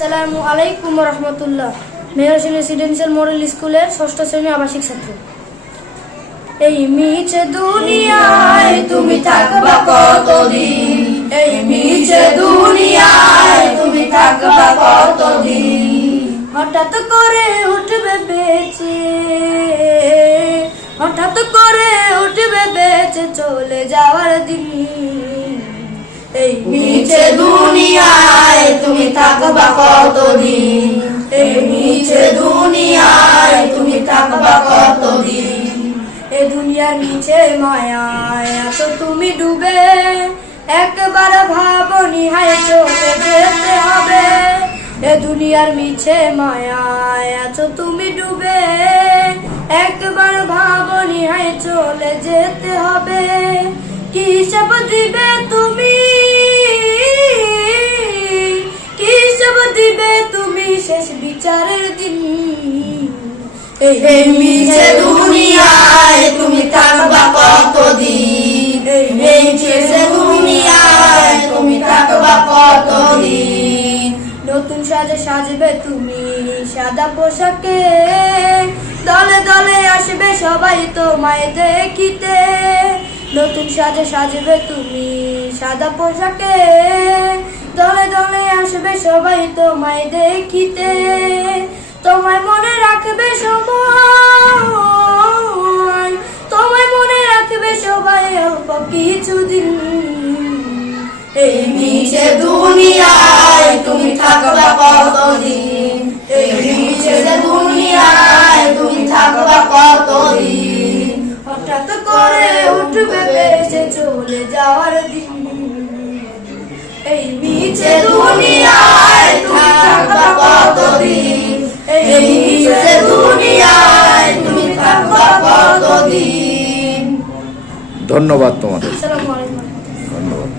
আসসালামু আলাইকুম ওয়া রাহমাতুল্লাহ। মেহের রেসিডেন্সিয়াল মডেল স্কুলের ষষ্ঠ শ্রেণীর আবাসিক ছাত্র। এই মিছে দুনিয়ায় তুমি থাকবা কতদিন, এই মিছে দুনিয়ায় তুমি থাকবা কতদিন। হঠাৎ করে উঠবে বেঁচে, হঠাৎ করে উঠবে বেঁচে চলে যাওয়ার দিন। এই মিছে দুনিয়ায় তুমি থাকবা কতদিন, এই মিছে দুনিয়ায় তুমি থাকবা কতদিন। এ দুনিয়ার মিছে মায়ায় আছো তুমি ডুবে, একবার ভাবনি হায় চলে যেতে হবে। এ দুনিয়ার মিছে মায়ায় আছো তুমি ডুবে, একবার ভাবনি হায় চলে যেতে হবে। কি হিসাব দিবে তুমি, কি হিসাব দিবে তুমি শেষ বিচারের দিন। এই মিছে দুনিয়ায় তুমি থাকবা কতদিন, এই মিছে দুনিয়ায় তুমি থাকবা কতদিন। নতুন সাজে সাজবে তুমি সাদা পোশাকে, দলে দলে আসবে সবাই তোমায় দেখিতে। নতুন সাজে সাজবে তুমি সাদা পোশাকে, দলে দলে আসবে সবাই তোমায় দেখিতে। তোমায় মনে রাখবে সবাই, তোমায় মনে রাখবে সবাই অল্প কিছুদিন। এই মিছে দুনিয়ায় তুমি থাকবা কতদিন, এই মিছে দুনিয়ায় তুমি থাকবা কতদিন। হঠাৎ করে উঠবে বেঁচে চলে যাওয়ার দিন। এই মিছে দুনিয়ায় তুমি থাকবা কতদিন, এই মিছে দুনিয়ায় তুমি থাকবা কতদিন। ধন্যবাদ তোমাদের। আসসালামু আলাইকুম। ধন্যবাদ।